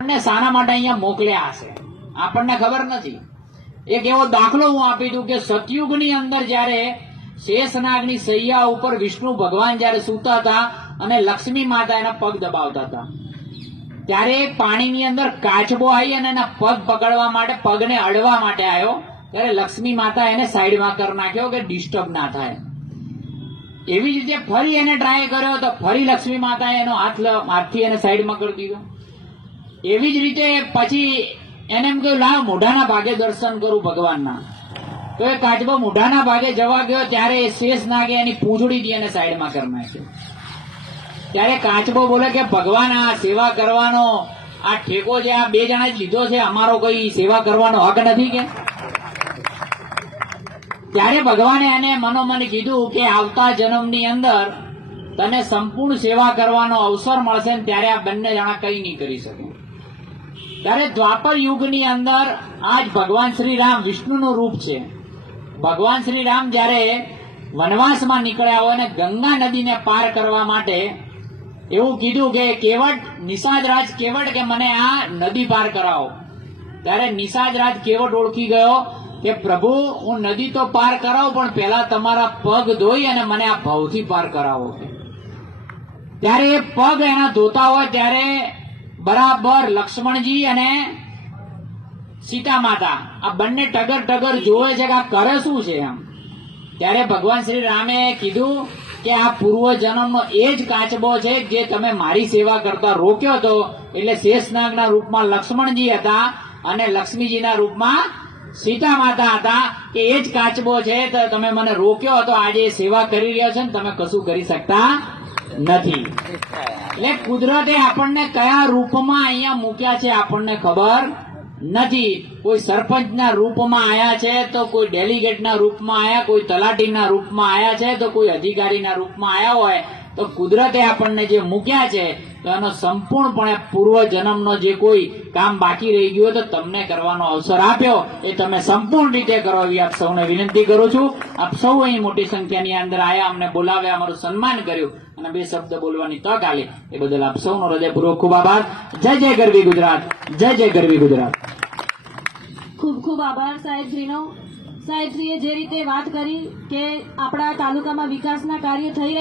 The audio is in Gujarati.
શાના માટે અહીંયા મોકલ્યા હશે આપણને ખબર નથી। એક એવો દાખલો હું આપી દઉં કે સતયુગની અંદર જ્યારે શેષનાગની સૈયા ઉપર વિષ્ણુ ભગવાન જ્યારે સૂતા હતા અને લક્ષ્મી માતા એના પગ દબાવતા હતા, ત્યારે પાણીની અંદર કાચબો આવી અને એના પગ પકડવા માટે, પગને અડવા માટે આવ્યો, ત્યારે લક્ષ્મી માતા એને સાઈડમાં કરી નાખ્યો કે ડિસ્ટર્બ ના થાય। એવી જ રીતે ફરી એને ટ્રાય કર્યો તો ફરી લક્ષ્મી માતાએ એનો હાથથી એને સાઈડમાં કરી દીધો। એવી જ રીતે પછી એને એમ કહ્યું લાવ મોઢાના ભાગે દર્શન કરું ભગવાનના, તો એ કાચબો મોઢાના ભાગે જવા ગયો ત્યારે શેષ નાગે એની પૂંછડીથી એને સાઈડમાં કરી નાખ્યો। ત્યારે કાચબો બોલે કે ભગવાન આ સેવા કરવાનો આ ઠેકો જે આ બે જણા જ લીધો છે, અમારો કોઈ સેવા કરવાનો હક નથી કે? ત્યારે ભગવાને એને મનોમન કીધું કે આવતા જન્મની અંદર તને સંપૂર્ણ સેવા કરવાનો અવસર મળશે ને ત્યારે આ બંને જણા કઈ નહીં કરી શકે। ત્યારે દ્વાપર યુગની અંદર આજ ભગવાન શ્રી રામ વિષ્ણુનું રૂપ છે। ભગવાન શ્રી રામ જ્યારે વનવાસમાં નીકળ્યા હોય ને ગંગા નદીને પાર કરવા માટે એવું કીધું કે કેવટ નિષાદરાજ કેવટ કે મને આ નદી પાર કરાવો। ત્યારે નિષાદરાજ કેવટ ઓળખી ગયો કે પ્રભુ હું નદી તો પાર કરાવું પણ પહેલા તમારા પગ ધોઈ અને મને આ ભાવથી પાર કરાવો। ત્યારે એ પગ એના ધોતા હોય ત્યારે બરાબર લક્ષ્મણજી અને સીતા માતા આ બંને ટગર ટગર જોવે છે કે આ કરે શું છે એમ। ત્યારે ભગવાન શ્રી રામે કીધું કે આ પૂર્વ જન્મનો એ જ કાચબો છે જે તમે મારી સેવા કરતા રોક્યો હતો, એટલે શેષનાગના રૂપમાં લક્ષ્મણજી હતા અને લક્ષ્મીજીના રૂપમાં સીતા માતા હતા કે એ જ કાચબો છે, તો તમે મને રોક્યો હતો, આજે સેવા કરી રહ્યા છો ને તમે કશું કરી શકતા નથી। એટલે કુદરતે આપણને કયા રૂપમાં અહીંયા મૂક્યા છે આપણને ખબર નથી। કોઈ સરપંચના રૂપમાં આયા છે, તો કોઈ ડેલિગેટના રૂપમાં આયા, કોઈ તલાટીના રૂપમાં આયા છે, તો કોઈ અધિકારીના રૂપમાં આયા હોય, તો કુદરતે આપણને જે મૂક્યા છે તો એનો સંપૂર્ણપણે પૂર્વ જન્મનો જે કોઈ કામ બાકી રહી ગયું તો તમને કરવાનો અવસર આપ્યો એ તમે સંપૂર્ણ રીતે કરો એવી આપ સૌને વિનંતી કરું છું। આપ સૌ અહીં મોટી સંખ્યાની અંદર આયા, અમને બોલાવ્યા, અમારું સન્માન કર્યું અને બે શબ્દ બોલવાની તક આલી એ બદલ આપ સૌનો હૃદયપૂર્વક ખૂબ આભાર। જય જય ગરવી ગુજરાત, જય જય ગરવી ગુજરાત। ખૂબ ખૂબ આભાર સાહેબશ્રીનો। સાહેબશ્રીએ જે રીતે વાત કરી કે આપણા તાલુકામાં વિકાસના કાર્ય થઈ રહ્યા